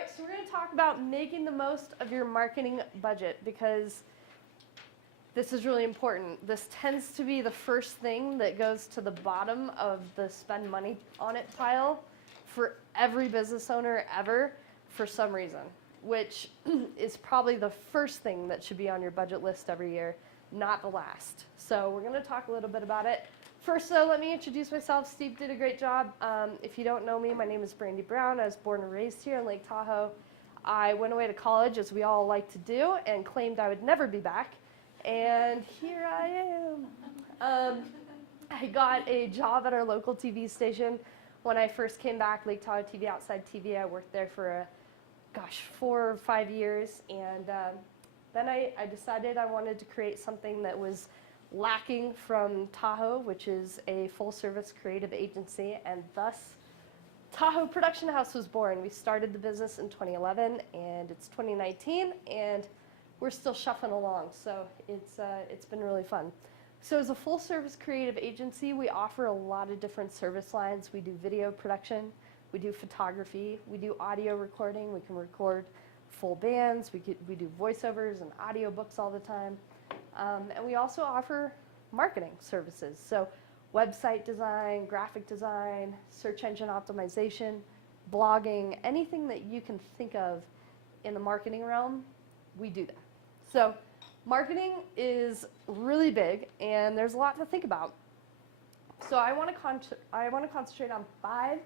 right, so we're going to talk about making the most of your marketing budget because this is really important. This tends to be the first thing that goes to the bottom of the spend money on it pile for every business owner ever for some reason, which is probably the first thing that should be on your budget list every year, not the last. So we're going to talk a little bit about it. First, though, let me introduce myself. Steve did a great job. If you don't know me, my name is Brandy Brown. I was born and raised here in Lake Tahoe. I went away to college, as we all like to do, and claimed I would never be back. And here I am. I got a job at our local TV station when I first came back, Lake Tahoe TV, Outside TV. I worked there for, 4 or 5 years. And then I decided I wanted to create something that was lacking from Tahoe, which is a full-service creative agency, and thus Tahoe Production House was born. We started the business in 2011, and it's 2019, and we're still shuffling along, so it's been really fun. So as a full-service creative agency, we offer a lot of different service lines. We do video production, we do photography, we do audio recording. We can record full bands, we do voiceovers and audiobooks all the time. And we also offer marketing services, so website design, graphic design, search engine optimization, blogging, anything that you can think of in the marketing realm, we do that. So marketing is really big, and there's a lot to think about. So I want to concentrate on 5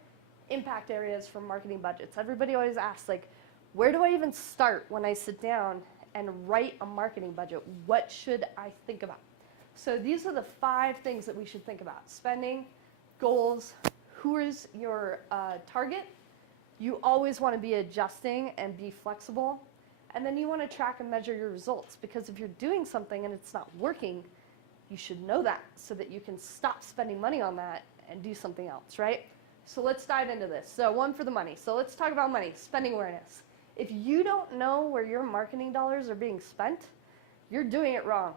impact areas for marketing budgets. Everybody always asks, like, where do I even start when I sit down and write a marketing budget? What should I think about? So these are the 5 things that we should think about. Spending, goals, who is your target? You always want to be adjusting and be flexible. And then you want to track and measure your results, because if you're doing something and it's not working, you should know that so that you can stop spending money on that and do something else, right? So let's dive into this. So one for the money. So let's talk about money, spending awareness. If you don't know where your marketing dollars are being spent, you're doing it wrong.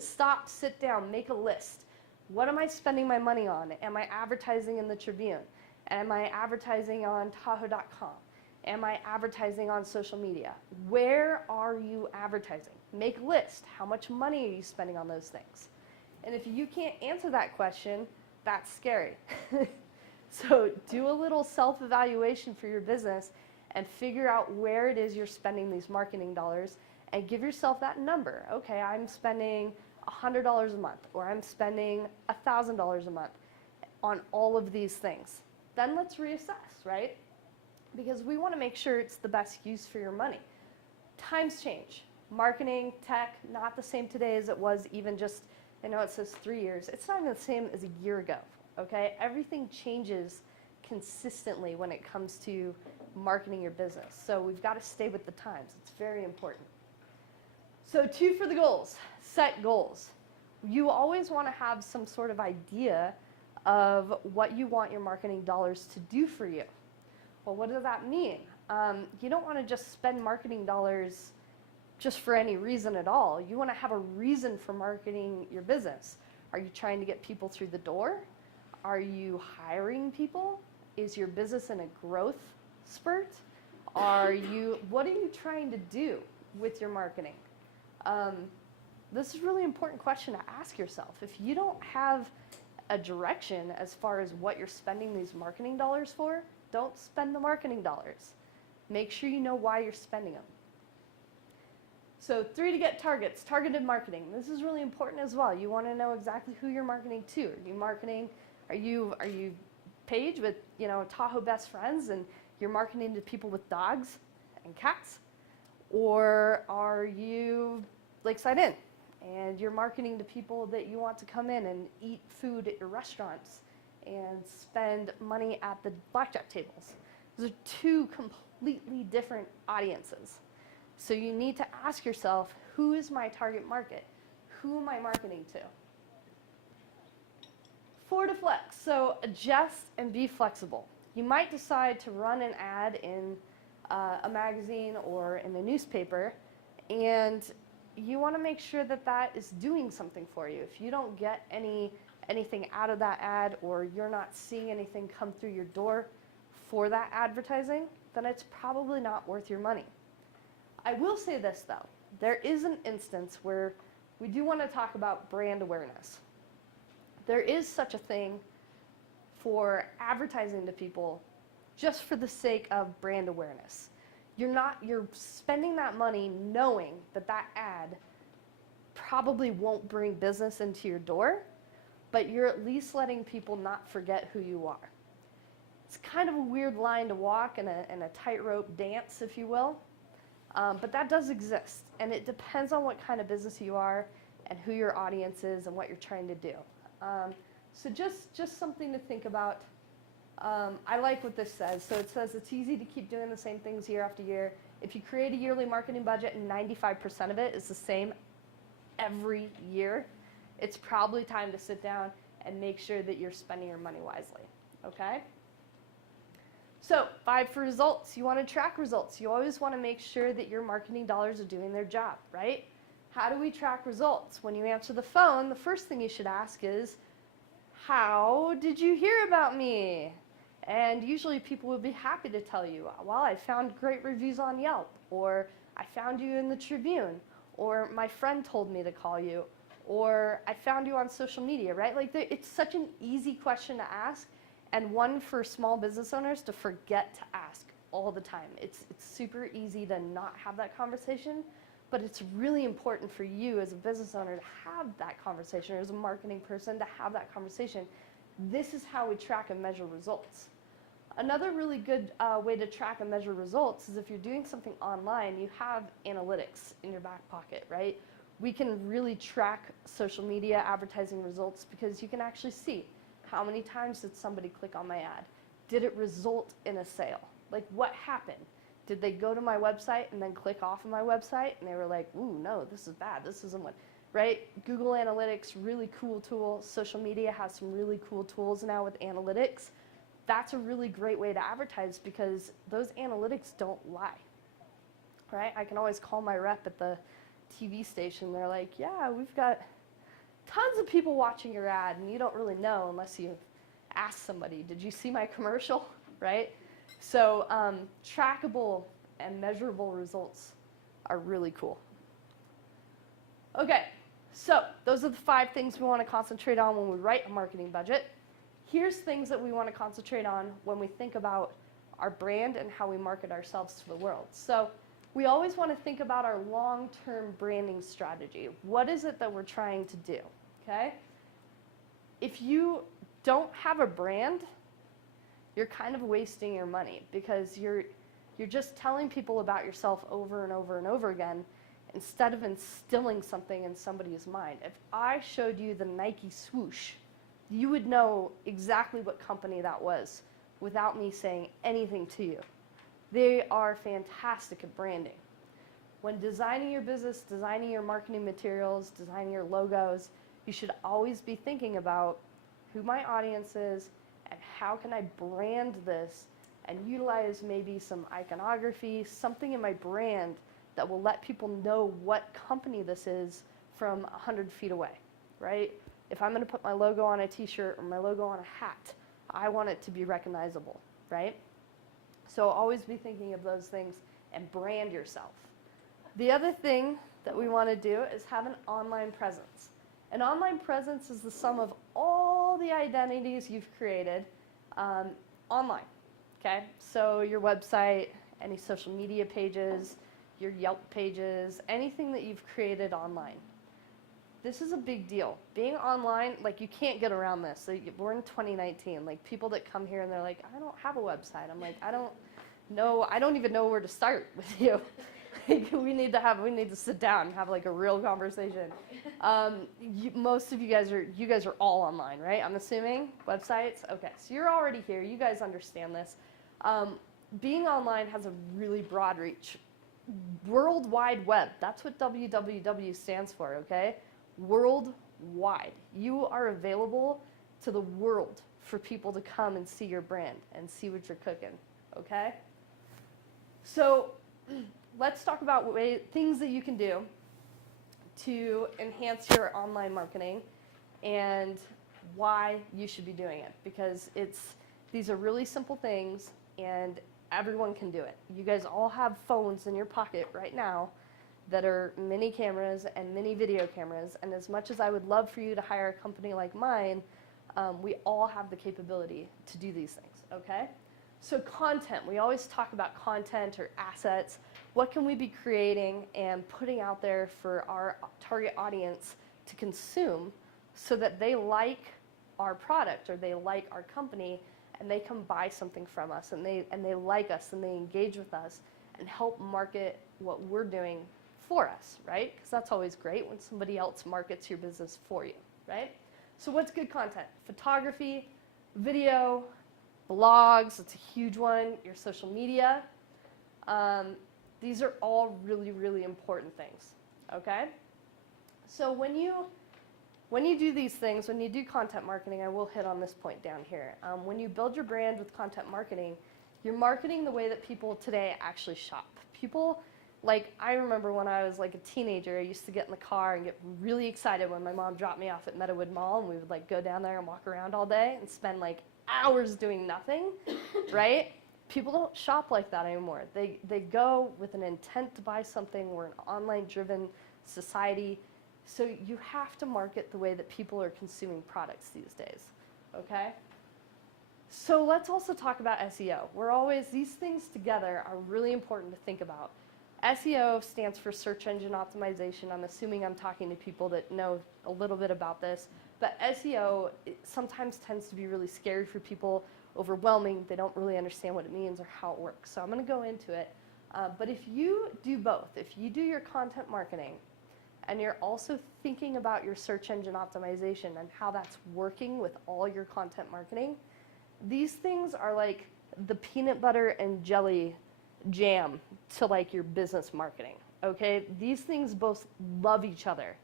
Stop, sit down, make a list. What am I spending my money on? Am I advertising in the Tribune? Am I advertising on Tahoe.com? Am I advertising on social media? Where are you advertising? Make a list. How much money are you spending on those things? And if you can't answer that question, that's scary. So do a little self-evaluation for your business and figure out where it is you're spending these marketing dollars, and give yourself that number. Okay, I'm spending $100 a month, or I'm spending $1,000 a month on all of these things. Then let's reassess, right? Because we want to make sure it's the best use for your money. Times change. Marketing, tech, not the same today as it was even just, I know it says 3 years. It's not even the same as a year ago, okay? Everything changes consistently when it comes to marketing your business. So we've got to stay with the times. It's very important. So 2 for the goals. Set goals. You always want to have some sort of idea of what you want your marketing dollars to do for you. Well, what does that mean? You don't want to just spend marketing dollars just for any reason at all. You want to have a reason for marketing your business. Are you trying to get people through the door? Are you hiring people? Is your business in a growth spurt? What are you trying to do with your marketing? This is a really important question to ask yourself. If you don't have a direction as far as what you're spending these marketing dollars for, don't spend the marketing dollars. Make sure you know why you're spending them. So 3 to get targets, targeted marketing. This is really important as well. You want to know exactly who you're marketing to. Are you Paige with, Tahoe best friends and you're marketing to people with dogs and cats? Or are you Lakeside Inn and you're marketing to people that you want to come in and eat food at your restaurants and spend money at the blackjack tables? Those are 2 completely different audiences. So you need to ask yourself, who is my target market? Who am I marketing to? 4 to flex. So adjust and be flexible. You might decide to run an ad in a magazine or in a newspaper, and you want to make sure that that is doing something for you. If you don't get anything out of that ad, or you're not seeing anything come through your door for that advertising, then it's probably not worth your money. I will say this though, there is an instance where we do want to talk about brand awareness. There is such a thing for advertising to people just for the sake of brand awareness. You're spending that money knowing that that ad probably won't bring business into your door, but you're at least letting people not forget who you are. It's kind of a weird line to walk in a tightrope dance, if you will, but that does exist, and it depends on what kind of business you are and who your audience is and what you're trying to do. So just something to think about. I like what this says. So it says it's easy to keep doing the same things year after year. If you create a yearly marketing budget and 95% of it is the same every year, it's probably time to sit down and make sure that you're spending your money wisely, okay? So 5 for results. You want to track results. You always want to make sure that your marketing dollars are doing their job, right? How do we track results? When you answer the phone, the first thing you should ask is, how did you hear about me? And usually people will be happy to tell you, well, I found great reviews on Yelp, or I found you in the Tribune, or my friend told me to call you, or I found you on social media, right? Like, it's such an easy question to ask, and one for small business owners to forget to ask all the time. It's super easy to not have that conversation, but it's really important for you as a business owner to have that conversation, or as a marketing person to have that conversation. This is how we track and measure results. Another really good way to track and measure results is if you're doing something online, you have analytics in your back pocket, right? We can really track social media advertising results because you can actually see how many times did somebody click on my ad? Did it result in a sale? Like, what happened? Did they go to my website and then click off of my website and they were like, ooh, no, this is bad, this isn't what, right? Google Analytics, really cool tool. Social media has some really cool tools now with analytics. That's a really great way to advertise because those analytics don't lie, right? I can always call my rep at the TV station. They're like, yeah, we've got tons of people watching your ad, and you don't really know unless you ask somebody, did you see my commercial, right? So trackable and measurable results are really cool. Okay, so those are the 5 things we want to concentrate on when we write a marketing budget. Here's things that we want to concentrate on when we think about our brand and how we market ourselves to the world. So we always want to think about our long-term branding strategy. What is it that we're trying to do, okay? If you don't have a brand, you're kind of wasting your money because you're just telling people about yourself over and over and over again instead of instilling something in somebody's mind. If I showed you the Nike swoosh, you would know exactly what company that was without me saying anything to you. They are fantastic at branding. When designing your business, designing your marketing materials, designing your logos, you should always be thinking about who my audience is and how can I brand this and utilize maybe some iconography, something in my brand that will let people know what company this is from 100 feet away, right? If I'm going to put my logo on a t-shirt or my logo on a hat, I want it to be recognizable, right? So always be thinking of those things and brand yourself. The other thing that we want to do is have an online presence. An online presence is the sum of all the identities you've created online, okay? So your website, any social media pages, your Yelp pages, anything that you've created online. This is a big deal. Being online, like, you can't get around this. Like, we're in 2019. Like, people that come here and they're like, I don't have a website. I'm like, I don't even know where to start with you. Like, we need to sit down and have like a real conversation. Most of you guys are all online, right? I'm assuming websites. Okay, so you're already here. You guys understand this. Being online has a really broad reach. World Wide Web. That's what WWW stands for. Okay. Worldwide. You are available to the world for people to come and see your brand and see what you're cooking, okay? So let's talk about things that you can do to enhance your online marketing and why you should be doing it, because these are really simple things, and everyone can do it. You guys all have phones in your pocket right now that are mini cameras and mini video cameras, and as much as I would love for you to hire a company like mine, we all have the capability to do these things, okay? So content, we always talk about content or assets. What can we be creating and putting out there for our target audience to consume so that they like our product or they like our company and they come buy something from us and they like us and they engage with us and help market what we're doing for us, right? Because that's always great when somebody else markets your business for you, right? So what's good content? Photography, video, blogs, it's a huge one, your social media. These are all really, really important things, okay? So when you do these things, when you do content marketing, I will hit on this point down here. When you build your brand with content marketing, you're marketing the way that people today actually shop. People, like, I remember when I was like a teenager, I used to get in the car and get really excited when my mom dropped me off at Meadowood Mall, and we would like go down there and walk around all day and spend like hours doing nothing, right? People don't shop like that anymore. They go with an intent to buy something. We're an online-driven society. So you have to market the way that people are consuming products these days, okay? So let's also talk about SEO. These things together are really important to think about. SEO stands for search engine optimization. I'm assuming I'm talking to people that know a little bit about this. But SEO sometimes tends to be really scary for people, overwhelming. They don't really understand what it means or how it works. So I'm going to go into it. But if you do both, if you do your content marketing and you're also thinking about your search engine optimization and how that's working with all your content marketing, these things are like the peanut butter and jelly jam to like your business marketing, okay? These things both love each other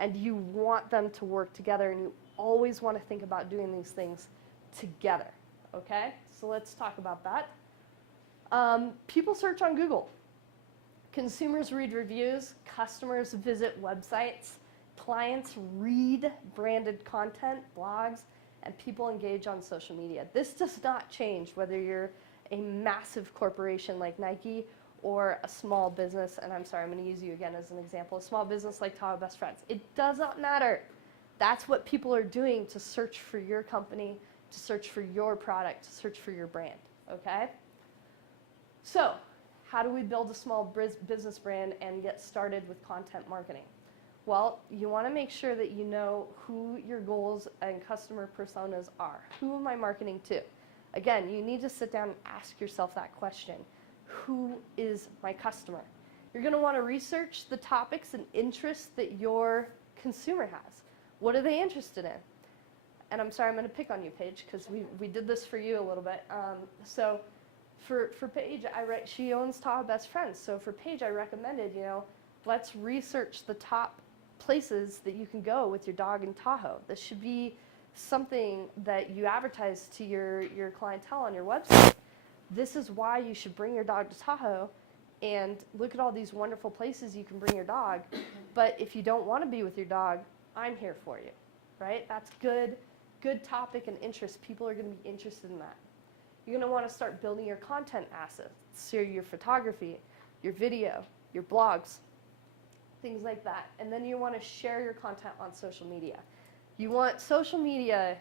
and you want them to work together and you always want to think about doing these things together, okay? So let's talk about that. People search on Google. Consumers read reviews, customers visit websites, clients read branded content, blogs, and people engage on social media. This does not change whether you're a massive corporation like Nike or a small business, and I'm sorry, I'm going to use you again as an example, a small business like Tahoe Best Friends. It does not matter. That's what people are doing to search for your company, to search for your product, to search for your brand, okay? So, how do we build a small business brand and get started with content marketing? Well, you want to make sure that you know who your goals and customer personas are. Who am I marketing to? Again, you need to sit down and ask yourself that question. Who is my customer? You're going to want to research the topics and interests that your consumer has. What are they interested in? And I'm sorry, I'm going to pick on you, Paige, because we did this for you a little bit. So for Paige, she owns Tahoe Best Friends. So for Paige, I recommended, let's research the top places that you can go with your dog in Tahoe. This should be something that you advertise to your clientele on your website. This is why you should bring your dog to Tahoe and look at all these wonderful places you can bring your dog. But if you don't want to be with your dog, I'm here for you, right? That's good topic and interest. People are going to be interested in that. You're going to want to start building your content assets, so your photography, your video, your blogs, things like that. And then you want to share your content on social media. You want social media,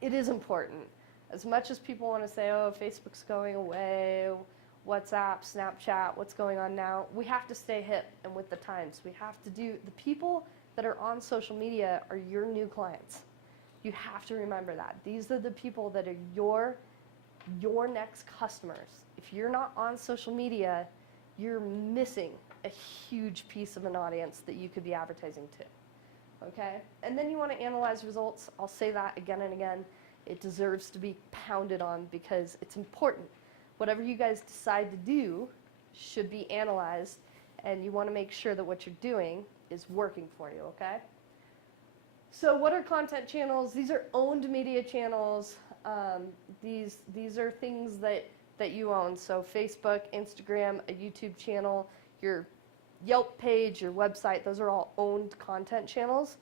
it is important. As much as people want to say, oh, Facebook's going away, WhatsApp, Snapchat, what's going on now, we have to stay hip and with the times. We have to the people that are on social media are your new clients. You have to remember that. These are the people that are your next customers. If you're not on social media, you're missing a huge piece of an audience that you could be advertising to. Okay? And then you want to analyze results. I'll say that again and again. It deserves to be pounded on because it's important. Whatever you guys decide to do should be analyzed, and you want to make sure that what you're doing is working for you, okay? So what are content channels? These are owned media channels. These are things that you own. So Facebook, Instagram, a YouTube channel, your Yelp page, your website, those are all owned content channels.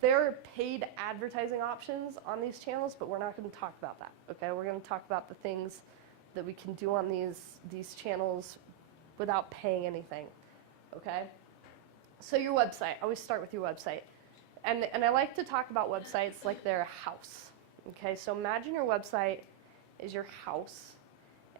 There are paid advertising options on these channels, but we're not going to talk about that, okay? We're going to talk about the things that we can do on these channels without paying anything, okay? So your website, I always start with your website. And I like to talk about websites like they're a house, okay? So imagine your website is your house,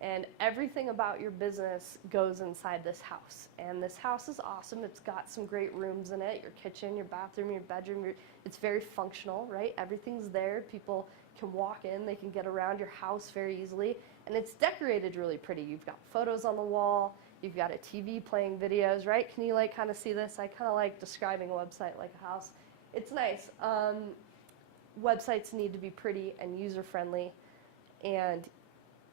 and everything about your business goes inside this house. And this house is awesome. It's got some great rooms in it, your kitchen, your bathroom, your bedroom. It's very functional, right? Everything's there. People can walk in. They can get around your house very easily. And it's decorated really pretty. You've got photos on the wall. You've got a TV playing videos, right? Can you like kind of see this? I kind of like describing a website like a house. It's nice. Websites need to be pretty and user-friendly and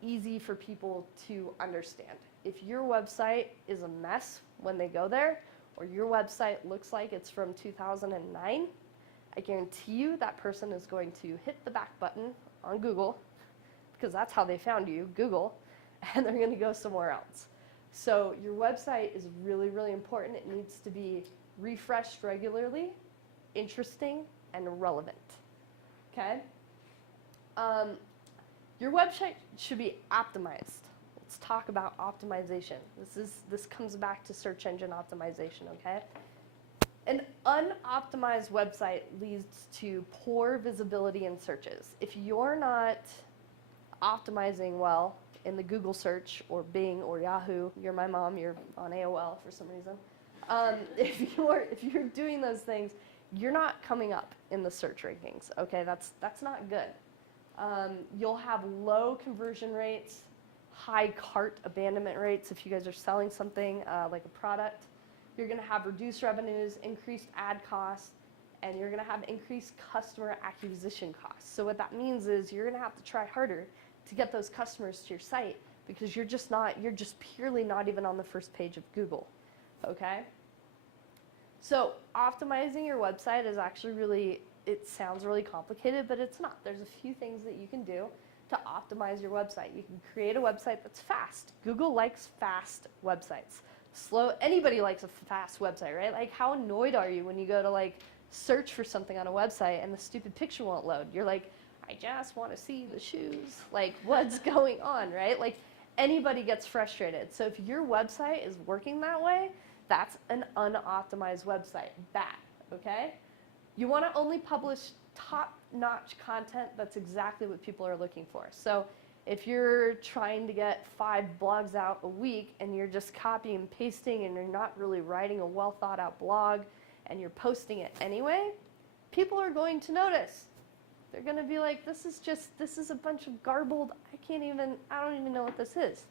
easy for people to understand. If your website is a mess when they go there, or your website looks like it's from 2009, I guarantee you that person is going to hit the back button on Google, because that's how they found you, Google, and they're going to go somewhere else. So your website is really, really important. It needs to be refreshed regularly, interesting, and relevant. Okay? Your website should be optimized. Let's talk about optimization. This comes back to search engine optimization, okay? An unoptimized website leads to poor visibility in searches. If you're not optimizing well in the Google search or Bing or Yahoo, you're my mom, you're on AOL for some reason. If you're doing those things, you're not coming up in the search rankings, okay? That's not good. You'll have low conversion rates, high cart abandonment rates if you guys are selling something like a product. You're going to have reduced revenues, increased ad costs, and you're going to have increased customer acquisition costs. So what that means is you're going to have to try harder to get those customers to your site because you're just purely not even on the first page of Google, okay? So optimizing your website is actually really, it sounds really complicated, but it's not. There's a few things that you can do to optimize your website. You can create a website that's fast. Google likes fast websites. Anybody likes a fast website, right? Like, how annoyed are you when you go to like search for something on a website and the stupid picture won't load? You're like, I just want to see the shoes. Like, what's going on, right? Like, anybody gets frustrated. So if your website is working that way, that's an unoptimized website. Bad, okay? You want to only publish top-notch content that's exactly what people are looking for. So if you're trying to get 5 blogs out a week and you're just copying and pasting and you're not really writing a well-thought-out blog and you're posting it anyway, people are going to notice. They're going to be like, this is a bunch of garbled, I don't even know what this is.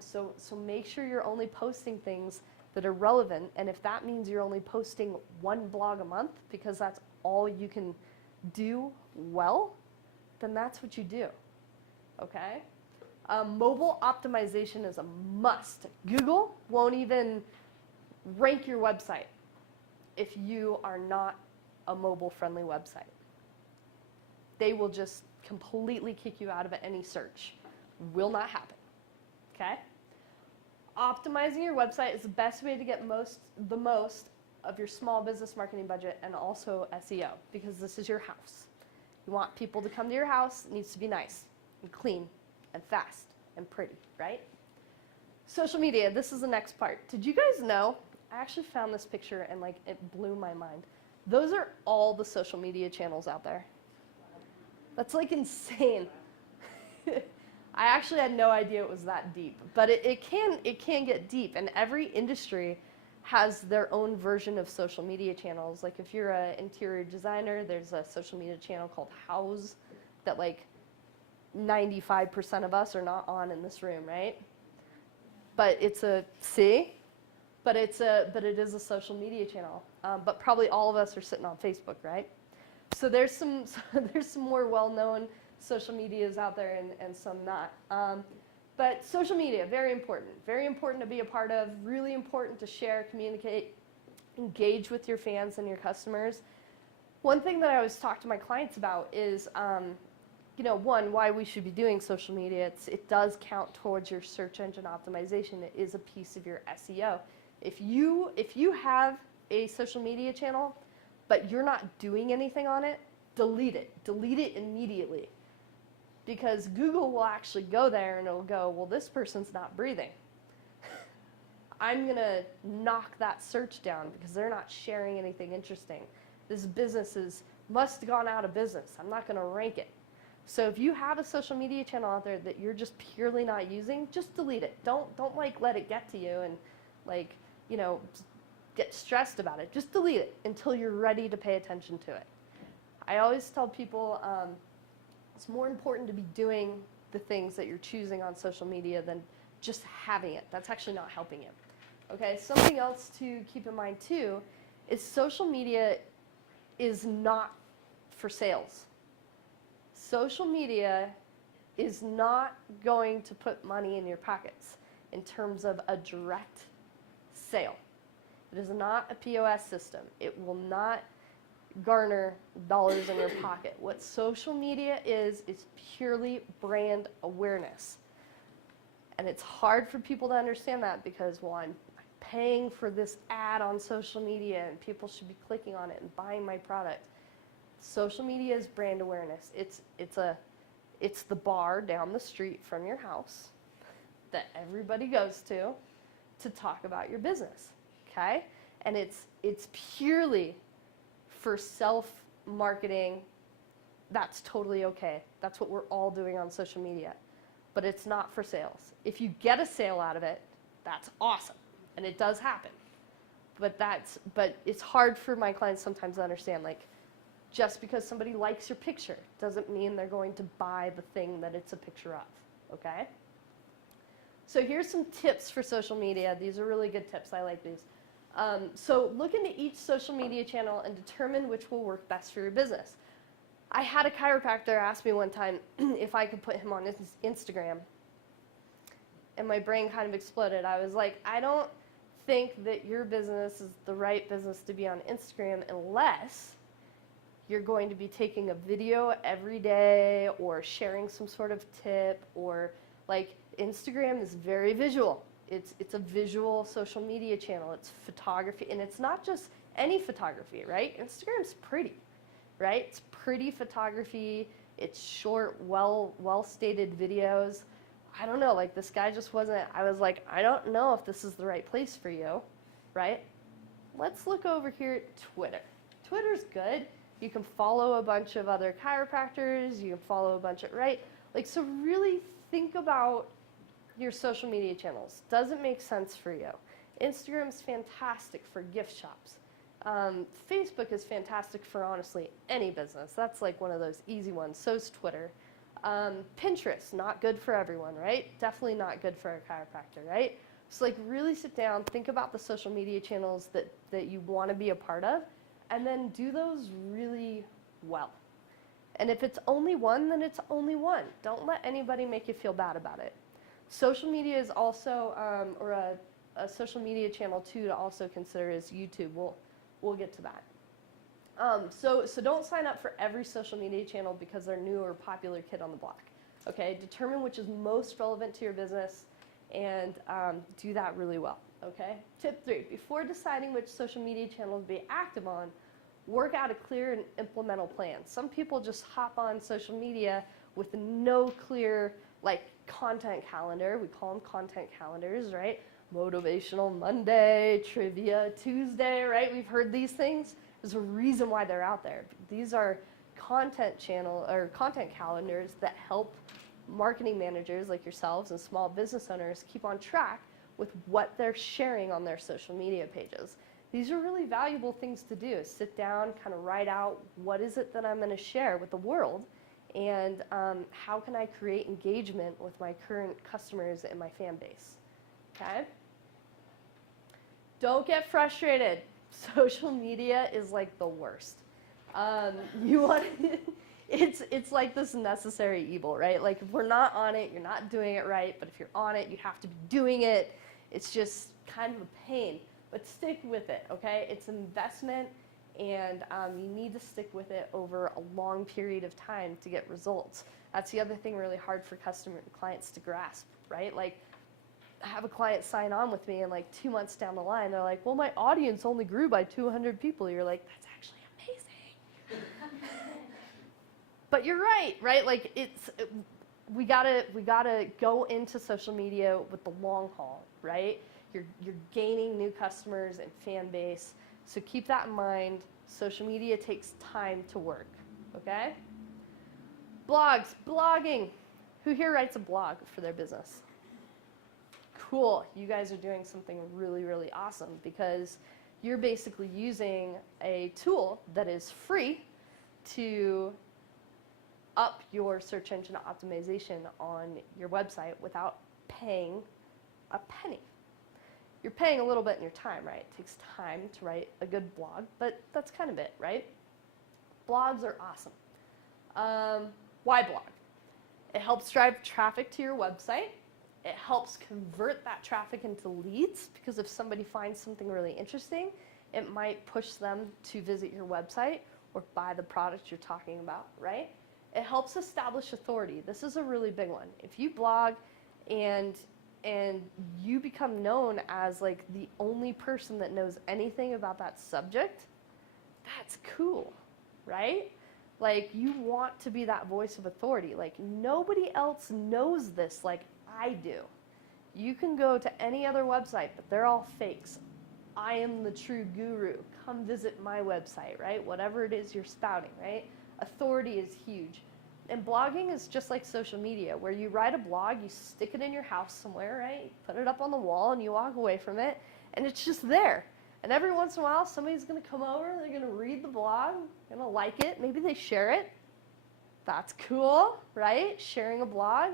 So make sure you're only posting things that are relevant, and if that means you're only posting 1 blog a month because that's all you can do well, then that's what you do, okay? Mobile optimization is a must. Google won't even rank your website if you are not a mobile-friendly website. They will just completely kick you out of any search. Will not happen, okay? Optimizing your website is the best way to get the most of your small business marketing budget and also SEO, because this is your house. You want people to come to your house. It needs to be nice and clean and fast and pretty, right? Social media, this is the next part. Did you guys know, I actually found this picture and like it blew my mind. Those are all the social media channels out there. That's like insane. I actually had no idea it was that deep, but it can get deep, and every industry has their own version of social media channels. Like if you're an interior designer, there's a social media channel called House that like 95% of us are not on in this room, right? But it is a social media channel. But probably all of us are sitting on Facebook, right? So there's some more well-known social medias out there and some not. But social media, very important to be a part of, really important to share, communicate, engage with your fans and your customers. One thing that I always talk to my clients about is, one, why we should be doing social media. It does count towards your search engine optimization. It is a piece of your SEO. If you have a social media channel, but you're not doing anything on it, delete it. Delete it immediately. because Google will actually go there and it'll go, well, this person's not breathing. I'm going to knock that search down because they're not sharing anything interesting. This business must have gone out of business. I'm not going to rank it. So if you have a social media channel out there that you're just purely not using, just delete it. Don't like let it get to you and like, you know, get stressed about it. Just delete it until you're ready to pay attention to it. I always tell people it's more important to be doing the things that you're choosing on social media than just having it. That's actually not helping you. Okay, something else to keep in mind too is social media is not for sales. Social media is not going to put money in your pockets in terms of a direct sale. It is not a POS system. It will not garner dollars in your pocket. What social media is purely brand awareness. And it's hard for people to understand that because, well, I'm paying for this ad on social media and people should be clicking on it and buying my product. Social media is brand awareness. It's the bar down the street from your house that everybody goes to talk about your business, okay? And it's purely for self-marketing. That's totally okay. That's what we're all doing on social media. But it's not for sales. If you get a sale out of it, that's awesome. And it does happen. But it's hard for my clients sometimes to understand, like, just because somebody likes your picture doesn't mean they're going to buy the thing that it's a picture of, okay? So here's some tips for social media. These are really good tips. I like these. So look into each social media channel and determine which will work best for your business. I had a chiropractor ask me one time if I could put him on Instagram, and my brain kind of exploded. I was like, I don't think that your business is the right business to be on Instagram unless you're going to be taking a video every day or sharing some sort of tip, or like Instagram is very visual. It's a visual social media channel. It's photography, and it's not just any photography, right? Instagram's pretty, right? It's pretty photography. It's short, well-stated videos. I don't know, like this guy just wasn't, I was like, I don't know if this is the right place for you, right? Let's look over here at Twitter. Twitter's good. You can follow a bunch of other chiropractors. You can follow a bunch of, right? Like, so really think about your social media channels. Does it make sense for you? Instagram's fantastic for gift shops. Facebook is fantastic for, honestly, any business. That's like one of those easy ones. So's Twitter. Pinterest, not good for everyone, right? Definitely not good for a chiropractor, right? So like really sit down, think about the social media channels that you want to be a part of, and then do those really well. And if it's only one, then it's only one. Don't let anybody make you feel bad about it. Social media is also, or a social media channel too to also consider is YouTube. We'll get to that. So don't sign up for every social media channel because they're new or popular kid on the block. Okay, determine which is most relevant to your business and do that really well. Okay. Tip 3, before deciding which social media channel to be active on, work out a clear and implementable plan. Some people just hop on social media with no clear like content calendar. We call them content calendars, right? Motivational Monday, Trivia Tuesday, right? We've heard these things. There's a reason why they're out there. These are content calendars that help marketing managers like yourselves and small business owners keep on track with what they're sharing on their social media pages. These are really valuable things to do. Sit down, kind of write out what is it that I'm going to share with the world, and how can I create engagement with my current customers and my fan base. Okay? Don't get frustrated. Social media is like the worst. It's like this necessary evil, right? Like if we're not on it, you're not doing it right. But if you're on it, you have to be doing it. It's just kind of a pain. But stick with it, okay? It's an investment, and you need to stick with it over a long period of time to get results. That's the other thing really hard for clients to grasp, right? Like, I have a client sign on with me, and like 2 months down the line, they're like, well, my audience only grew by 200 people. You're like, that's actually amazing. But you're right? Like we gotta go into social media with the long haul, right? You're gaining new customers and fan base, so keep that in mind. Social media takes time to work, okay? Blogs, blogging. Who here writes a blog for their business? Cool, you guys are doing something really, really awesome because you're basically using a tool that is free to up your search engine optimization on your website without paying a penny. You're paying a little bit in your time, right? It takes time to write a good blog, but that's kind of it, right? Blogs are awesome. Why blog? It helps drive traffic to your website. It helps convert that traffic into leads because if somebody finds something really interesting, it might push them to visit your website or buy the product you're talking about, right? It helps establish authority. This is a really big one. If you blog and you become known as like the only person that knows anything about that subject, that's cool, right? Like you want to be that voice of authority. Like nobody else knows this like I do. You can go to any other website, but they're all fakes. I am the true guru. Come visit my website, right? Whatever it is you're spouting, right? Authority is huge. And blogging is just like social media, where you write a blog, you stick it in your house somewhere, right? You put it up on the wall and you walk away from it, and it's just there. And every once in a while, somebody's going to come over, they're going to read the blog, going to like it, maybe they share it. That's cool, right? Sharing a blog,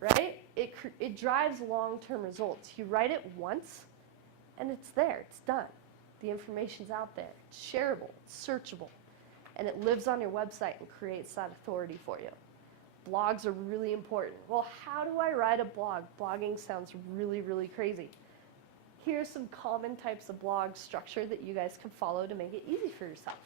right? It drives long-term results. You write it once, and it's there, it's done. The information's out there, it's shareable, it's searchable, and it lives on your website and creates that authority for you. Blogs are really important. Well, how do I write a blog? Blogging sounds really, really crazy. Here's some common types of blog structure that you guys can follow to make it easy for yourself.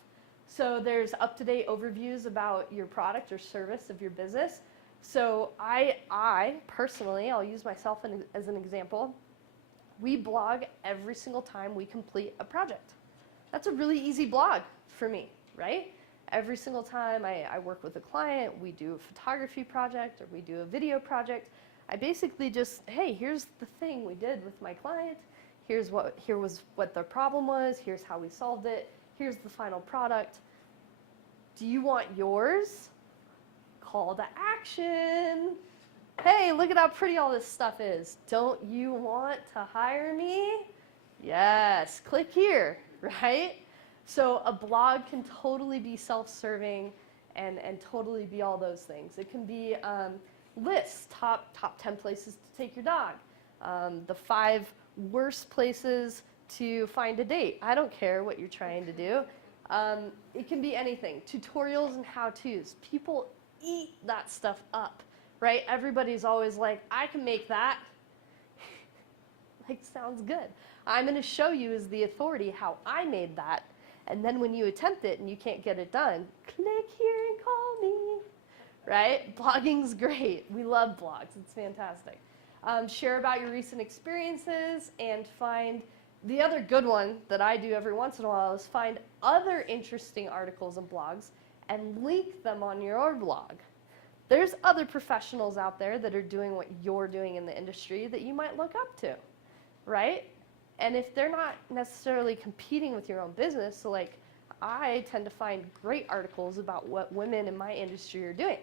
So there's up-to-date overviews about your product or service of your business. So I personally, I'll use myself as an example. We blog every single time we complete a project. That's a really easy blog for me, right? Every single time I work with a client, we do a photography project or we do a video project, I basically just, hey, here's the thing we did with my client. Here was what the problem was. Here's how we solved it. Here's the final product. Do you want yours? Call to action. Hey, look at how pretty all this stuff is. Don't you want to hire me? Yes, click here, right? So a blog can totally be self-serving and totally be all those things. It can be lists, top 10 places to take your dog, the 5 worst places to find a date. I don't care what you're trying to do. It can be anything. Tutorials and how-tos. People eat that stuff up, right? Everybody's always like, I can make that. Like, sounds good. I'm going to show you as the authority how I made that. And then when you attempt it and you can't get it done, click here and call me, right? Blogging's great. We love blogs. It's fantastic. Share about your recent experiences and find the other good one that I do every once in a while is find other interesting articles and blogs and link them on your blog. There's other professionals out there that are doing what you're doing in the industry that you might look up to, right? And if they're not necessarily competing with your own business, so like I tend to find great articles about what women in my industry are doing.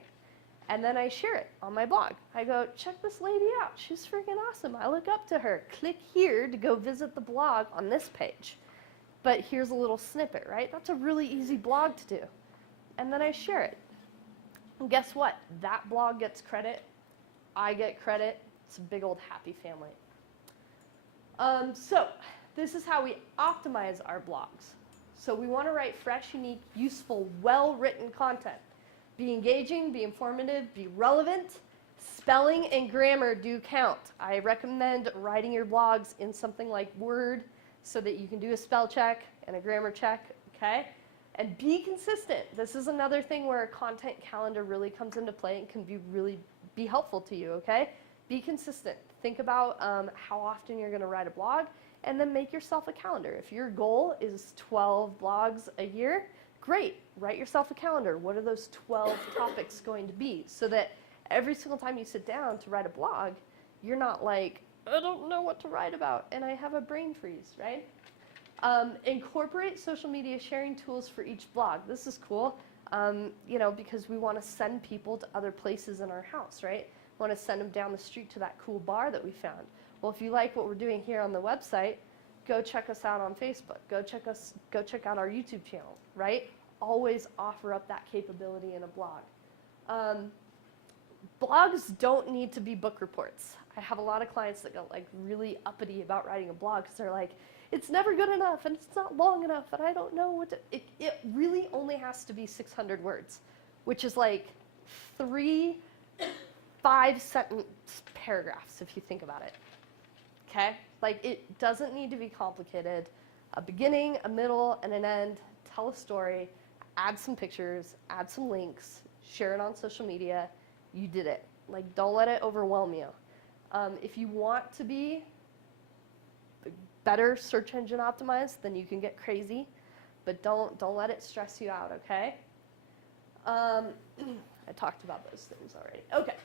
And then I share it on my blog. I go, check this lady out. She's freaking awesome. I look up to her. Click here to go visit the blog on this page. But here's a little snippet, right? That's a really easy blog to do. And then I share it. And guess what? That blog gets credit. I get credit. It's a big old happy family. So this is how we optimize our blogs. So we want to write fresh, unique, useful, well-written content. Be engaging, be informative, be relevant. Spelling and grammar do count. I recommend writing your blogs in something like Word so that you can do a spell check and a grammar check, okay? And be consistent. This is another thing where a content calendar really comes into play and can really be helpful to you, okay? Be consistent. Think about how often you're going to write a blog and then make yourself a calendar. If your goal is 12 blogs a year, great. Write yourself a calendar. What are those 12 topics going to be? So that Every single time you sit down to write a blog, you're not like, I don't know what to write about, and I have a brain freeze, right? Incorporate social media sharing tools for each blog. This is cool, you know, because we want to send people to other places in our house, right? We want to send them down the street to that cool bar that we found. Well, if you like what we're doing here on the website, go check us out on Facebook. Go check out our YouTube channel, right? Always offer up that capability in a blog. Blogs don't need to be book reports. I have a lot of clients that get like really uppity about writing a blog because they're like, it's never good enough and it's not long enough and I don't know what to, it really only has to be 600 words, which is like 3 5-sentence paragraphs if you think about it. Okay? Like it doesn't need to be complicated. A beginning, a middle, and an end. Tell a story, add some pictures, add some links, share it on social media. You did it. Like, don't let it overwhelm you. If you want to be better search engine optimized, then you can get crazy, but don't let it stress you out, okay? I talked about those things already. Okay,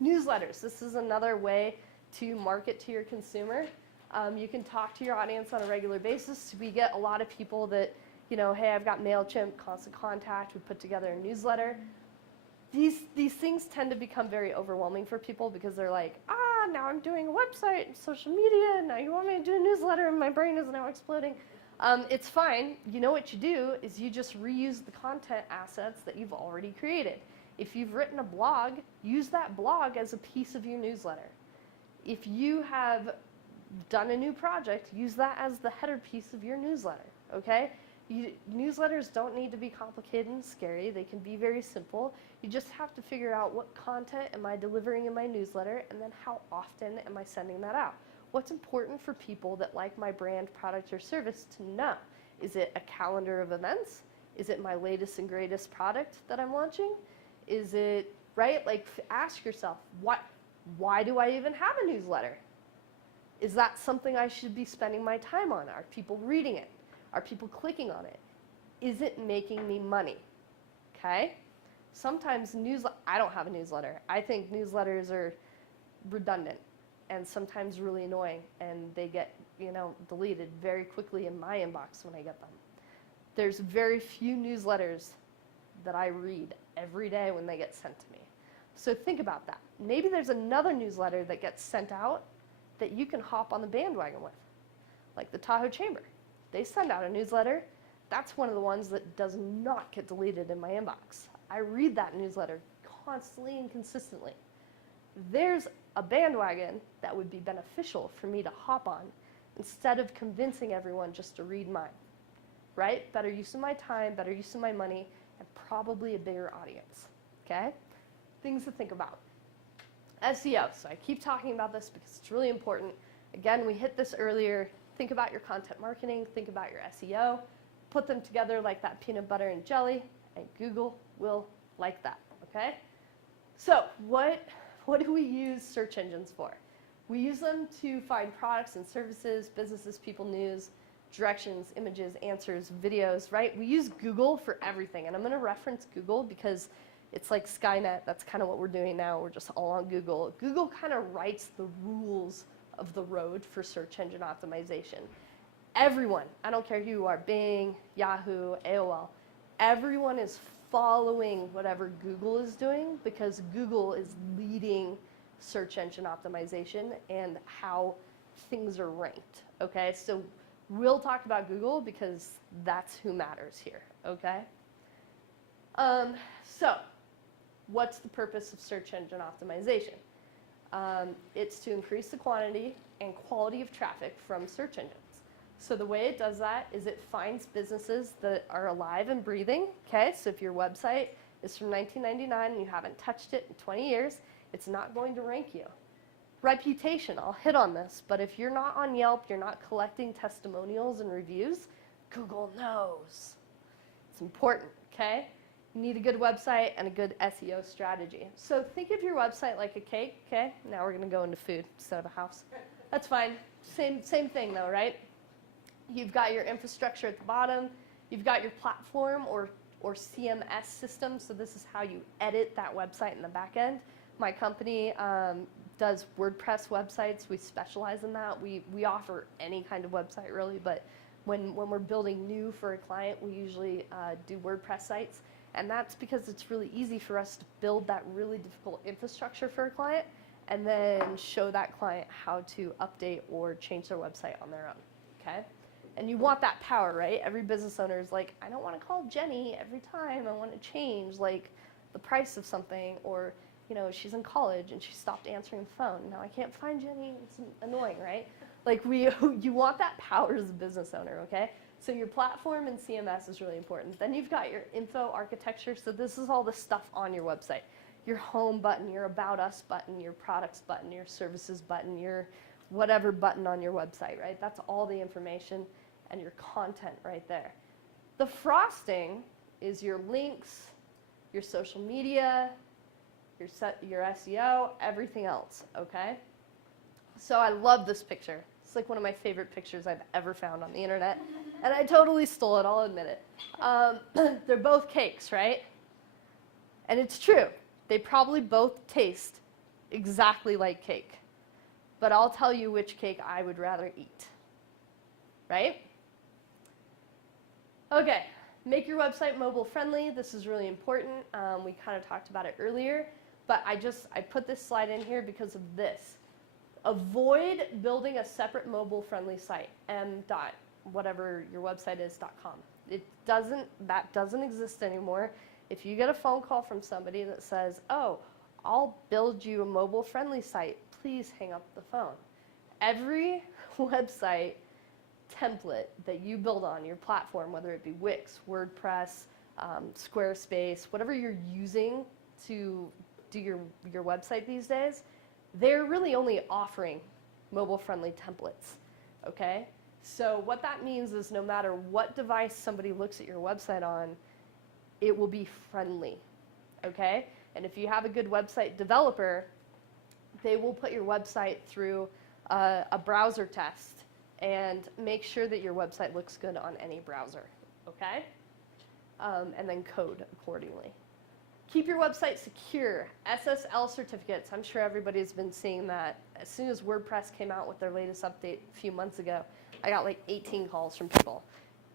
newsletters. This is another way to market to your consumer. You can talk to your audience on a regular basis. We get a lot of people that, you know, hey, I've got MailChimp, Constant Contact. We put together a newsletter. These things tend to become very overwhelming for people because they're like, now I'm doing a website and social media, and now you want me to do a newsletter, and my brain is now exploding. It's fine. You know what you do is you just reuse the content assets that you've already created. If you've written a blog, use that blog as a piece of your newsletter. If you have done a new project, use that as the header piece of your newsletter, okay? Newsletters don't need to be complicated and scary. They can be very simple. You just have to figure out what content am I delivering in my newsletter, and then how often am I sending that out. What's important for people that like my brand, product, or service to know? Is it a calendar of events? Is it my latest and greatest product that I'm launching? Is it, right? Like, ask yourself, why do I even have a newsletter? Is that something I should be spending my time on? Are people reading it? Are people clicking on it? Is it making me money? Okay? Sometimes I don't have a newsletter. I think newsletters are redundant and sometimes really annoying, and they get, you know, deleted very quickly in my inbox when I get them. There's very few newsletters that I read every day when they get sent to me. So think about that. Maybe there's another newsletter that gets sent out that you can hop on the bandwagon with, like the Tahoe Chamber. They send out a newsletter. That's one of the ones that does not get deleted in my inbox. I read that newsletter constantly and consistently. There's a bandwagon that would be beneficial for me to hop on instead of convincing everyone just to read mine, right? Better use of my time, better use of my money, and probably a bigger audience, okay? Things to think about. SEO, so I keep talking about this because it's really important. Again, we hit this earlier. Think about your content marketing, think about your SEO, put them together like that peanut butter and jelly, and Google will like that, okay? So what do we use search engines for? We use them to find products and services, businesses, people, news, directions, images, answers, videos, right? We use Google for everything, and I'm going to reference Google because it's like Skynet. That's kind of what we're doing now. We're just all on Google. Google kind of writes the rules of the road for search engine optimization. Everyone, I don't care who you are, Bing, Yahoo, AOL, everyone is following whatever Google is doing because Google is leading search engine optimization and how things are ranked, okay? So we'll talk about Google because that's who matters here, okay? So what's the purpose of search engine optimization? It's to increase the quantity and quality of traffic from search engines. So the way it does that is it finds businesses that are alive and breathing, okay? So if your website is from 1999 and you haven't touched it in 20 years, it's not going to rank you. Reputation, I'll hit on this, but if you're not on Yelp, you're not collecting testimonials and reviews, Google knows. It's important, okay? You need a good website and a good SEO strategy. So think of your website like a cake, okay? Now we're going to go into food instead of a house. That's fine. Same thing though, right? You've got your infrastructure at the bottom. You've got your platform or CMS system. So this is how you edit that website in the back end. My company does WordPress websites. We specialize in that. We offer any kind of website really, but when we're building new for a client, we usually do WordPress sites. And that's because it's really easy for us to build that really difficult infrastructure for a client and then show that client how to update or change their website on their own, okay? And you want that power, right? Every business owner is like, I don't want to call Jenny every time. I want to change like the price of something, or you know, she's in college and she stopped answering the phone. Now I can't find Jenny. It's annoying, right? Like you want that power as a business owner, okay? So your platform and CMS is really important. Then you've got your info architecture. So this is all the stuff on your website. Your home button, your about us button, your products button, your services button, your whatever button on your website, right? That's all the information and your content right there. The frosting is your links, your social media, your SEO, everything else, okay? So I love this picture. It's like one of my favorite pictures I've ever found on the internet. And I totally stole it, I'll admit it. They're both cakes, right? And it's true. They probably both taste exactly like cake. But I'll tell you which cake I would rather eat, right? Okay, make your website mobile friendly. This is really important. We kind of talked about it earlier, but I put this slide in here because of this. Avoid building a separate mobile friendly site, whatever your website is.com. That doesn't exist anymore. If you get a phone call from somebody that says, oh, I'll build you a mobile friendly site, please hang up the phone. Every website template that you build on your platform, whether it be Wix, WordPress, Squarespace, whatever you're using to do your website these days, they're really only offering mobile-friendly templates, okay? So what that means is no matter what device somebody looks at your website on, it will be friendly, okay? And if you have a good website developer, they will put your website through a browser test and make sure that your website looks good on any browser, okay? And then code accordingly. Keep your website secure. SSL certificates. I'm sure everybody's been seeing that. As soon as WordPress came out with their latest update a few months ago, I got like 18 calls from people.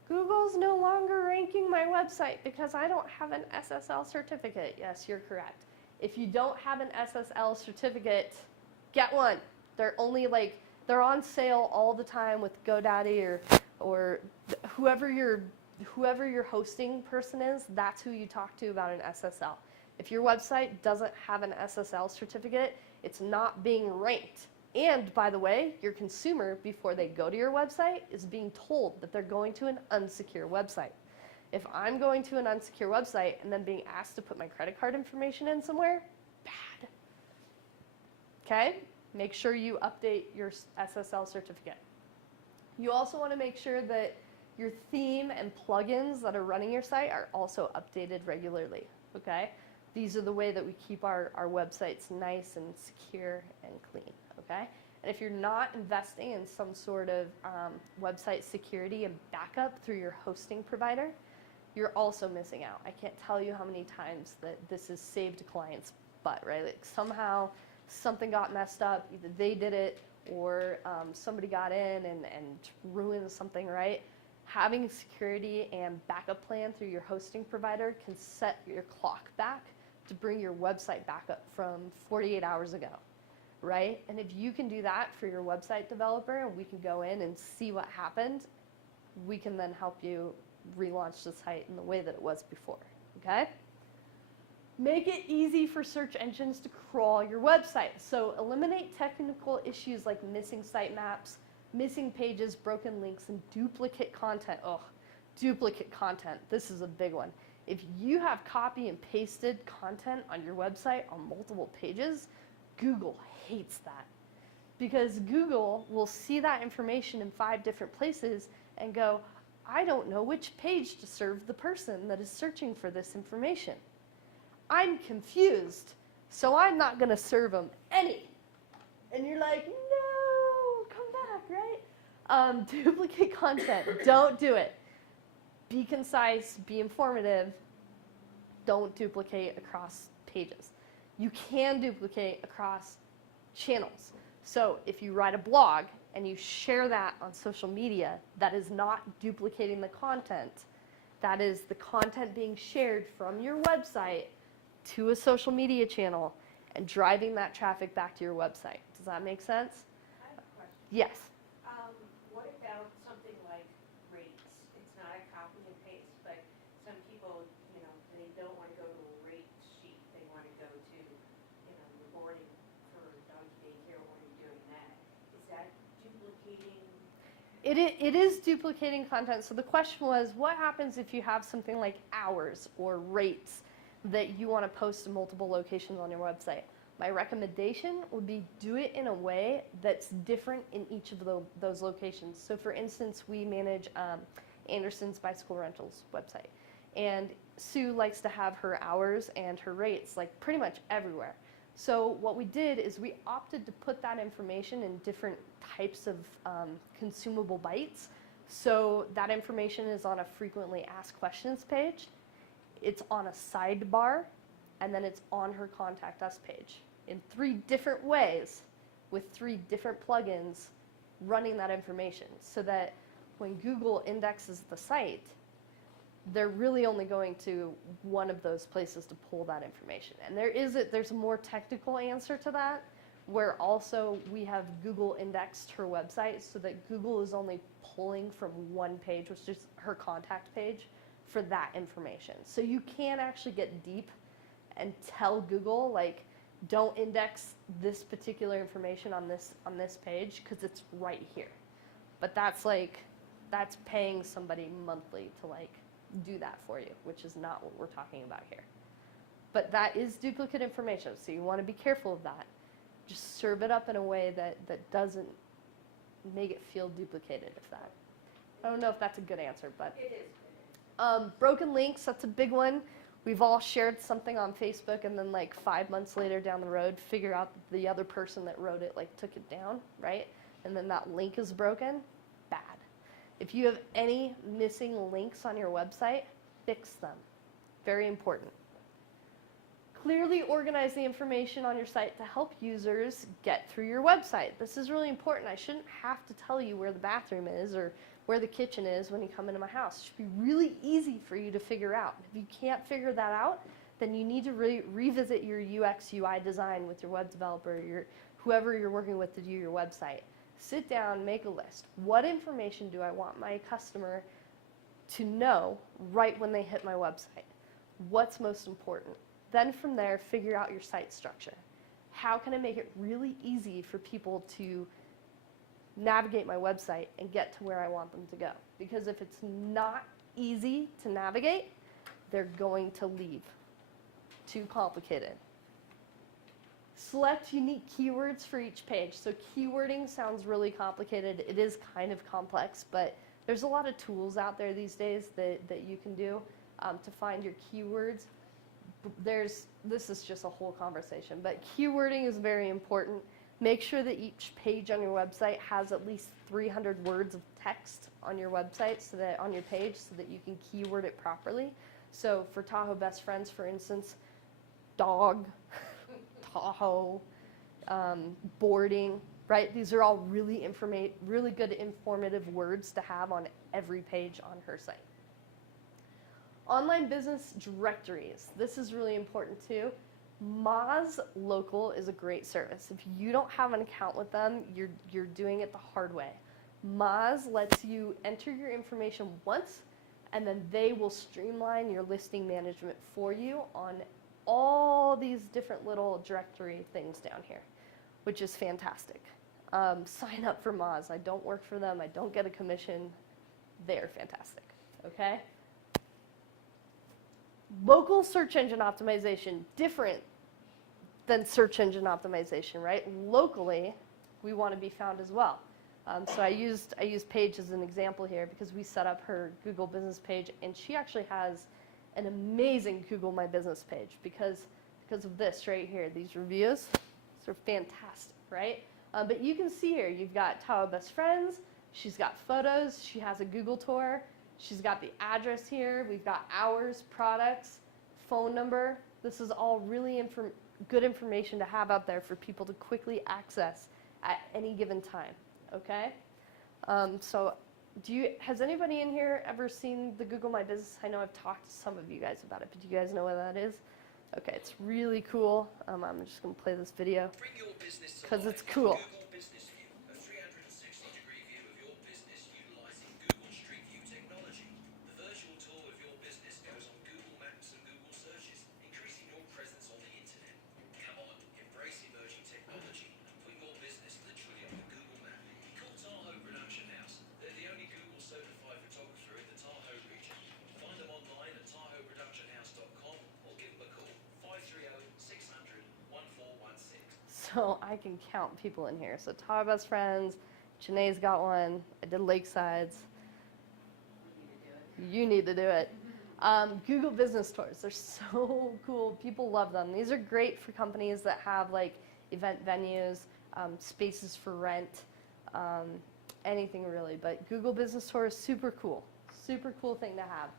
Google's no longer ranking my website because I don't have an SSL certificate. Yes, you're correct. If you don't have an SSL certificate, get one. They're on sale all the time with GoDaddy or whoever your hosting person is, that's who you talk to about an SSL. If your website doesn't have an SSL certificate, it's not being ranked. And by the way, your consumer, before they go to your website, is being told that they're going to an unsecure website. If I'm going to an unsecure website and then being asked to put my credit card information in somewhere, bad. Okay? Make sure you update your SSL certificate. You also want to make sure that your theme and plugins that are running your site are also updated regularly, okay? These are the way that we keep our websites nice and secure and clean, okay? And if you're not investing in some sort of website security and backup through your hosting provider, you're also missing out. I can't tell you how many times that this has saved a client's butt, right? Like somehow something got messed up, either they did it or somebody got in and ruined something, right? Having security and backup plan through your hosting provider can set your clock back to bring your website back up from 48 hours ago, right? And if you can do that for your website developer and we can go in and see what happened, we can then help you relaunch the site in the way that it was before, okay? Make it easy for search engines to crawl your website. So eliminate technical issues like missing sitemaps, missing pages, broken links, and duplicate content. Oh, duplicate content. This is a big one. If you have copy and pasted content on your website on multiple pages, Google hates that. Because Google will see that information in 5 different places and go, I don't know which page to serve the person that is searching for this information. I'm confused, so I'm not going to serve them any. And you're like, no, come back, right? Duplicate content, don't do it. Be concise, be informative, don't duplicate across pages. You can duplicate across channels. So if you write a blog and you share that on social media, that is not duplicating the content. That is the content being shared from your website to a social media channel and driving that traffic back to your website. Does that make sense? I have a question. Yes. What about something like rates? It's not a copy and paste, but some people, they don't want to go to a rate sheet. They want to go to, the boarding for donkey daycare. What are you doing that? Is that duplicating? It is duplicating content. So the question was, what happens if you have something like hours or rates that you want to post to multiple locations on your website? My recommendation would be do it in a way that's different in each of those locations. So for instance, we manage Anderson's Bicycle Rentals website. And Sue likes to have her hours and her rates like pretty much everywhere. So what we did is we opted to put that information in different types of consumable bytes. So that information is on a frequently asked questions page, it's on a sidebar, and then it's on her contact us page in 3 different ways with 3 different plugins running that information so that when Google indexes the site, they're really only going to one of those places to pull that information. And there's a more technical answer to that, where also we have Google indexed her website so that Google is only pulling from one page, which is her contact page, for that information. So you can actually get deep and tell Google, like, don't index this particular information on this page because it's right here. But that's paying somebody monthly to do that for you, which is not what we're talking about here. But that is duplicate information, so you want to be careful of that. Just serve it up in a way that doesn't make it feel duplicated. I don't know if that's a good answer, but It is. broken links, that's a big one. We've all shared something on Facebook and then 5 months later down the road figure out that the other person that wrote it took it down, right? And then that link is broken. Bad. If you have any missing links on your website, fix them. Very important. Clearly organize the information on your site to help users get through your website. This is really important. I shouldn't have to tell you where the bathroom is or where the kitchen is when you come into my house. It should be really easy for you to figure out. If you can't figure that out, then you need to revisit your UX UI design with your web developer, whoever you're working with to do your website. Sit down, make a list. What information do I want my customer to know right when they hit my website? What's most important? Then from there, figure out your site structure. How can I make it really easy for people to navigate my website and get to where I want them to go? Because if it's not easy to navigate, they're going to leave. Too complicated. Select unique keywords for each page. So keywording sounds really complicated. It is kind of complex, but there's a lot of tools out there these days that you can do to find your keywords. This is just a whole conversation, but keywording is very important. Make sure that each page on your website has at least 300 words of text on your website, so that on your page, so that you can keyword it properly. So for Tahoe Best Friends, for instance, dog, Tahoe, boarding, right? These are all really good informative words to have on every page on her site. Online business directories. This is really important too. Moz Local is a great service. If you don't have an account with them, you're doing it the hard way. Moz lets you enter your information once, and then they will streamline your listing management for you on all these different little directory things down here, which is fantastic. Sign up for Moz. I don't work for them. I don't get a commission. They're fantastic, okay? Local search engine optimization, different than search engine optimization, right? Locally, we want to be found as well. So I used Paige as an example here because we set up her Google business page, and she actually has an amazing Google My Business page because of this right here. These reviews, these are fantastic, right? But you can see here, you've got Tahoe Best Friends, she's got photos, she has a Google tour, she's got the address here, we've got hours, products, phone number. This is all really good information to have out there for people to quickly access at any given time, okay? So has anybody in here ever seen the Google My Business? I know I've talked to some of you guys about it, but do you guys know what that is? Okay, it's really cool. I'm just going to play this video because it's cool. Google Business View, a 360-degree view of your business utilizing Google Street View technology. The virtual tour of your business goes on Google Maps and Google searches, increasing your presence on the internet. Come on, embrace emerging technology and put your business literally on the Google map. Call Tahoe Production House. They're the only Google certified photographer in the Tahoe region. Find them online at tahoeproductionhouse.com or give them a call, 530-600-1416. So I can count people in here. So Tahoe Best Friends, Janae's got one. I did Lakesides. You need to do it. Google Business Tours. They're so cool. People love them. These are great for companies that have like event venues, spaces for rent, anything really. But Google Business Tour is super cool. Super cool thing to have.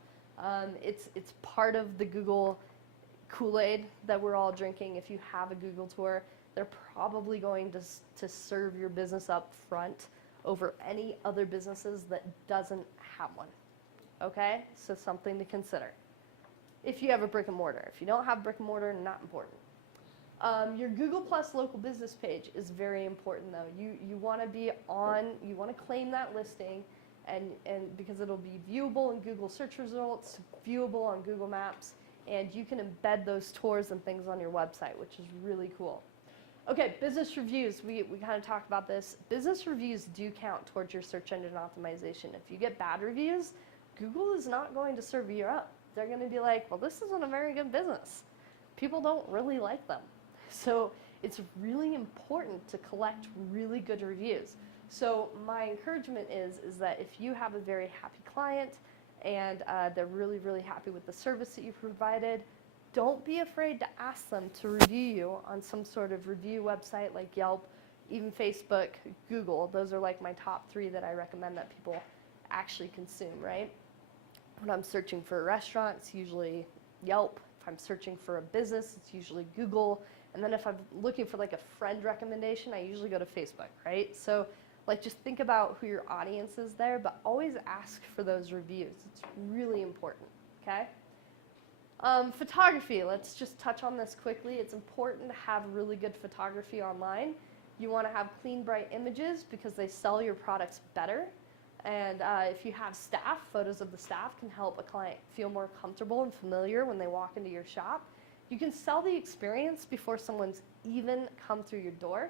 It's part of the Google Kool-Aid that we're all drinking. If you have a Google tour, they're probably going to serve your business up front over any other businesses that doesn't have one. Okay? So something to consider. If you have a brick and mortar. If you don't have brick and mortar, not important. Your Google Plus local business page is very important though. You want to be on, you want to claim that listing and because it'll be viewable in Google search results, viewable on Google Maps, and you can embed those tours and things on your website, which is really cool. Okay, business reviews. We kind of talked about this. Business reviews do count towards your search engine optimization. If you get bad reviews, Google is not going to serve you up. They're going to be like, well, this isn't a very good business. People don't really like them. So it's really important to collect really good reviews. So my encouragement is that if you have a very happy client and they're really, really happy with the service that you provided, don't be afraid to ask them to review you on some sort of review website like Yelp, even Facebook, Google. Those are like my top 3 that I recommend that people actually consume, right? When I'm searching for a restaurant, it's usually Yelp. If I'm searching for a business, it's usually Google. And then if I'm looking for like a friend recommendation, I usually go to Facebook, right? So like just think about who your audience is there, but always ask for those reviews. It's really important, okay? Photography, let's just touch on this quickly. It's important to have really good photography online. You want to have clean, bright images because they sell your products better. And if you have staff, photos of the staff can help a client feel more comfortable and familiar when they walk into your shop. You can sell the experience before someone's even come through your door.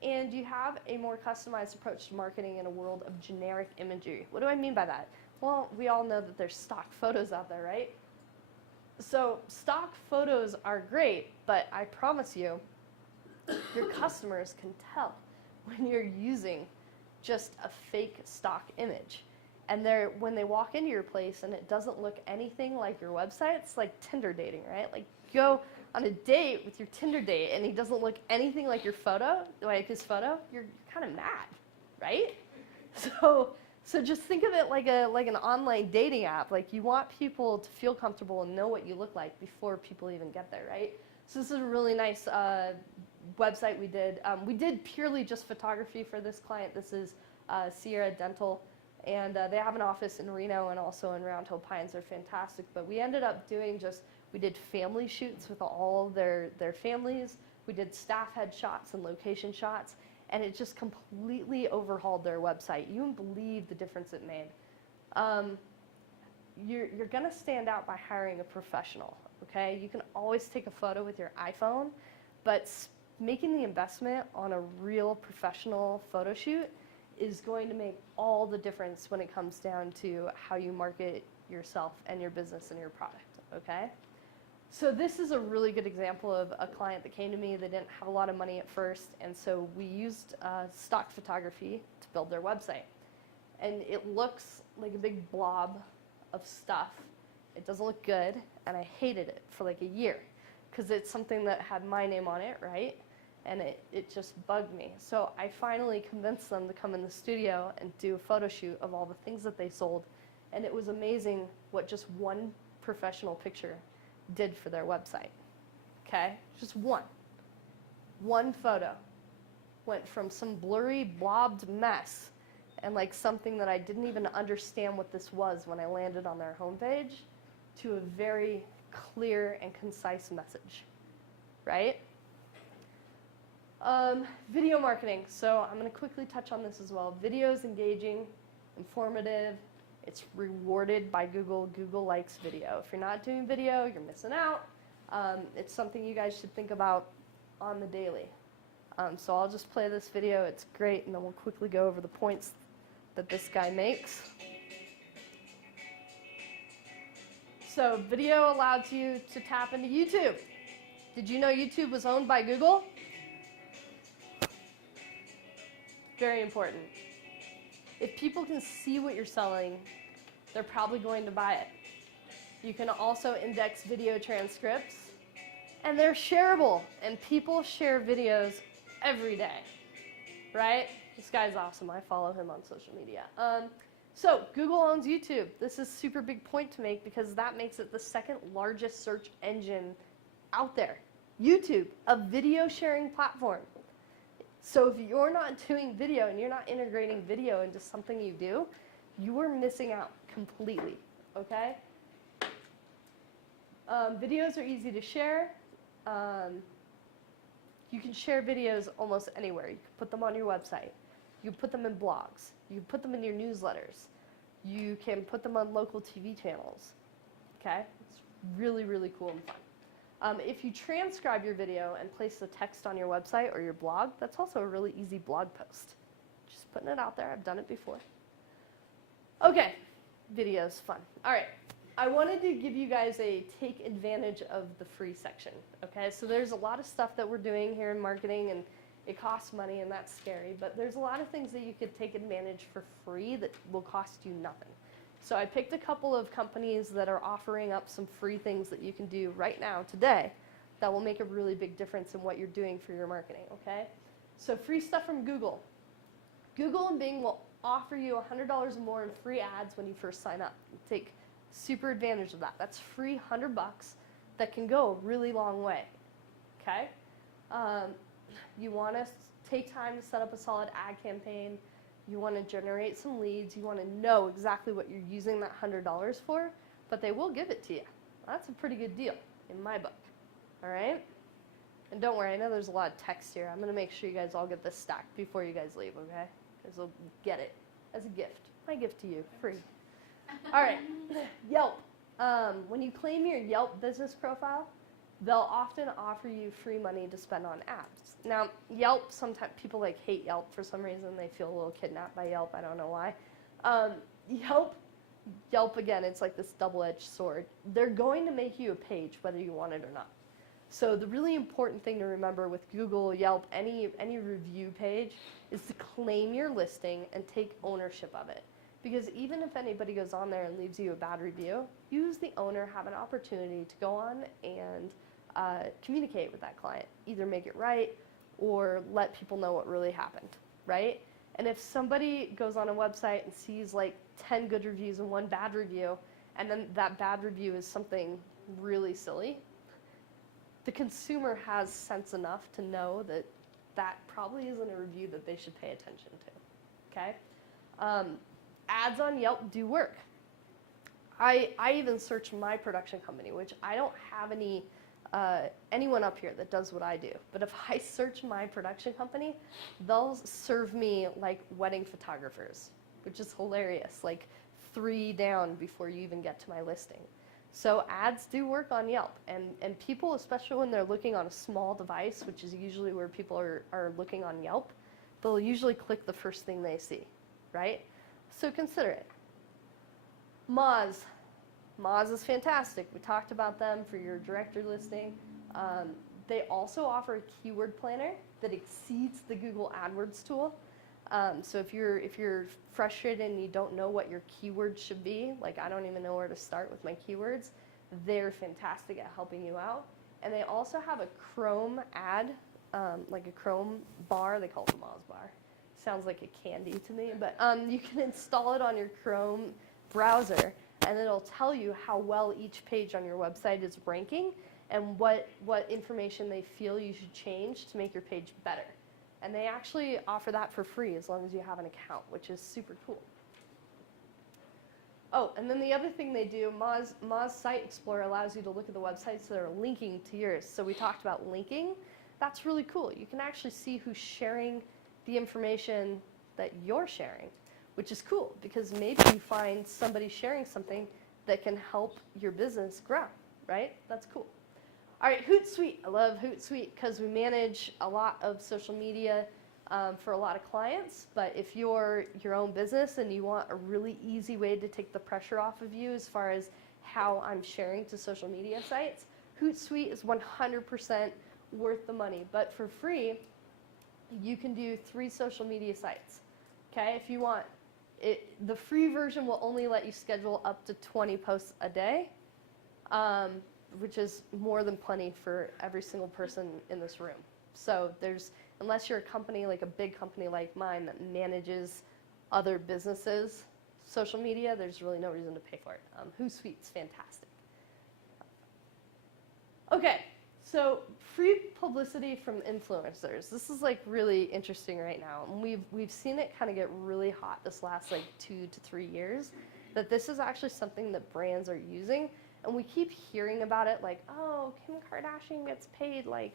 And you have a more customized approach to marketing in a world of generic imagery. What do I mean by that? Well, we all know that there's stock photos out there, right? So stock photos are great, but I promise you, your customers can tell when you're using just a fake stock image. And when they walk into your place and it doesn't look anything like your website, it's like Tinder dating, right? Like you go on a date with your Tinder date and he doesn't look anything like your photo, like his photo, you're kind of mad, right? So just think of it like an online dating app. Like you want people to feel comfortable and know what you look like before people even get there, right? So this is a really nice website we did. We did purely just photography for this client. This is Sierra Dental, and they have an office in Reno and also in Round Hill Pines. They're fantastic. But we ended up doing we did family shoots with all their families. We did staff head shots and location shots. And it just completely overhauled their website. You wouldn't believe the difference it made. You're going to stand out by hiring a professional, okay? You can always take a photo with your iPhone, but making the investment on a real professional photo shoot is going to make all the difference when it comes down to how you market yourself and your business and your product, okay? So this is a really good example of a client that came to me. They didn't have a lot of money at first, and so we used stock photography to build their website. And it looks like a big blob of stuff. It doesn't look good, and I hated it for like a year because it's something that had my name on it, right? And it just bugged me. So I finally convinced them to come in the studio and do a photo shoot of all the things that they sold, and it was amazing what just one professional picture did for their website. okay? Just one. One photo went from some blurry, blobbed mess and like something that I didn't even understand what this was when I landed on their homepage to a very clear and concise message, right? Video marketing. So I'm going to quickly touch on this as well. Video is engaging, informative. It's rewarded by Google. Google likes video. If you're not doing video, you're missing out. It's something you guys should think about on the daily. So I'll just play this video. It's great, and then we'll quickly go over the points that this guy makes. So video allows you to tap into YouTube. Did you know YouTube was owned by Google? Very important. If people can see what you're selling, they're probably going to buy it. You can also index video transcripts, and they're shareable, and people share videos every day, right? This guy's awesome. I follow him on social media. So Google owns YouTube. This is a super big point to make because that makes it the second largest search engine out there. YouTube, a video sharing platform. So if you're not doing video and you're not integrating video into something you do, you are missing out completely, okay? Videos are easy to share. You can share videos almost anywhere. You can put them on your website. You can put them in blogs. You can put them in your newsletters. You can put them on local TV channels, okay? It's really, really cool and fun. If you transcribe your video and place the text on your website or your blog, that's also a really easy blog post. Just putting it out there. I've done it before. Okay, video's fun. All right, I wanted to give you guys a take advantage of the free section, okay? So there's a lot of stuff that we're doing here in marketing, and it costs money, and that's scary, but there's a lot of things that you could take advantage for free that will cost you nothing. So I picked a couple of companies that are offering up some free things that you can do right now, today, that will make a really big difference in what you're doing for your marketing, okay? So free stuff from Google. Google and Bing will offer you $100 or more in free ads when you first sign up. Take super advantage of that. That's free $100 that can go a really long way, okay? You want to take time to set up a solid ad campaign. You want to generate some leads. You want to know exactly what you're using that $100 for, but they will give it to you. That's a pretty good deal in my book, all right? And don't worry, I know there's a lot of text here. I'm going to make sure you guys all get this stacked before you guys leave, okay? Because you'll get it as a gift. My gift to you, free. All right, Yelp. When you claim your Yelp business profile, they'll often offer you free money to spend on ads. Now, Yelp, sometimes people like hate Yelp for some reason. They feel a little kidnapped by Yelp. I don't know why. Yelp again, it's like this double-edged sword. They're going to make you a page whether you want it or not. So the really important thing to remember with Google, Yelp, any review page is to claim your listing and take ownership of it. Because even if anybody goes on there and leaves you a bad review, you as the owner have an opportunity to go on and communicate with that client. Either make it right or let people know what really happened, right? And if somebody goes on a website and sees like 10 good reviews and one bad review, and then that bad review is something really silly, the consumer has sense enough to know that that probably isn't a review that they should pay attention to, okay? Ads on Yelp do work. I even search my production company, which I don't have anyone up here that does what I do. But if I search my production company, they'll serve me like wedding photographers, which is hilarious, like 3 down before you even get to my listing. So ads do work on Yelp, and people, especially when they're looking on a small device, which is usually where people are looking on Yelp, they'll usually click the first thing they see, right? So consider it. Moz. Moz is fantastic. We talked about them for your directory listing. They also offer a keyword planner that exceeds the Google AdWords tool. So if you're frustrated and you don't know what your keywords should be, like I don't even know where to start with my keywords, they're fantastic at helping you out. And they also have a Chrome ad, like a Chrome bar. They call it the Moz bar. Sounds like a candy to me, but you can install it on your Chrome browser, and it'll tell you how well each page on your website is ranking and what information they feel you should change to make your page better. And they actually offer that for free as long as you have an account, which is super cool. Oh, and then the other thing they do, Moz Site Explorer allows you to look at the websites that are linking to yours. So we talked about linking. That's really cool. You can actually see who's sharing the information that you're sharing, which is cool because maybe you find somebody sharing something that can help your business grow, right? That's cool. All right, Hootsuite. I love Hootsuite because we manage a lot of social media for a lot of clients. But if you're your own business and you want a really easy way to take the pressure off of you as far as how I'm sharing to social media sites, Hootsuite is 100% worth the money. But for free, you can do 3 social media sites. Okay, if you want it, the free version will only let you schedule up to 20 posts a day. Which is more than plenty for every single person in this room. So unless you're a company, like a big company like mine that manages other businesses' social media, there's really no reason to pay for it. Hootsuite's fantastic. Okay, so free publicity from influencers. This is like really interesting right now. And we've seen it kind of get really hot this last like 2 to 3 years, that this is actually something that brands are using. And we keep hearing about it like, oh, Kim Kardashian gets paid like,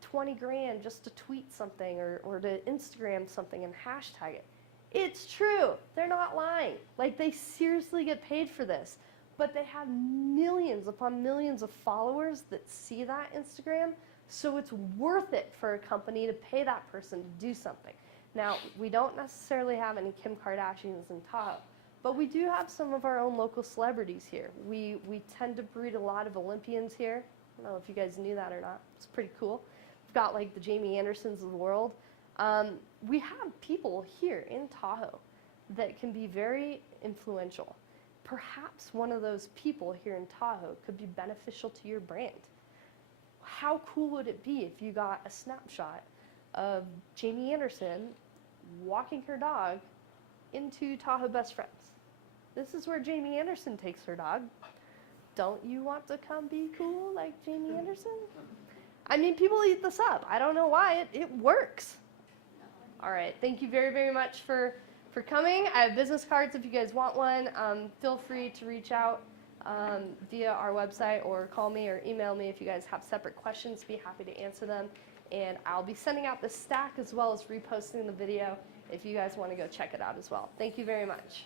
20 grand just to tweet something or to Instagram something and hashtag it. It's true. They're not lying. Like, they seriously get paid for this. But they have millions upon millions of followers that see that Instagram, so it's worth it for a company to pay that person to do something. Now, we don't necessarily have any Kim Kardashians in Tahoe, but we do have some of our own local celebrities here. We tend to breed a lot of Olympians here. I don't know if you guys knew that or not. It's pretty cool. We've got like the Jamie Andersons of the world. We have people here in Tahoe that can be very influential. Perhaps one of those people here in Tahoe could be beneficial to your brand. How cool would it be if you got a snapshot of Jamie Anderson walking her dog into Tahoe Best Friends? This is where Jamie Anderson takes her dog. Don't you want to come be cool like Jamie Anderson? I mean, people eat this up. I don't know why. It works. All right. Thank you very, very much for coming. I have business cards if you guys want one. Feel free to reach out via our website or call me or email me if you guys have separate questions. Be happy to answer them. And I'll be sending out the stack as well as reposting the video if you guys want to go check it out as well. Thank you very much.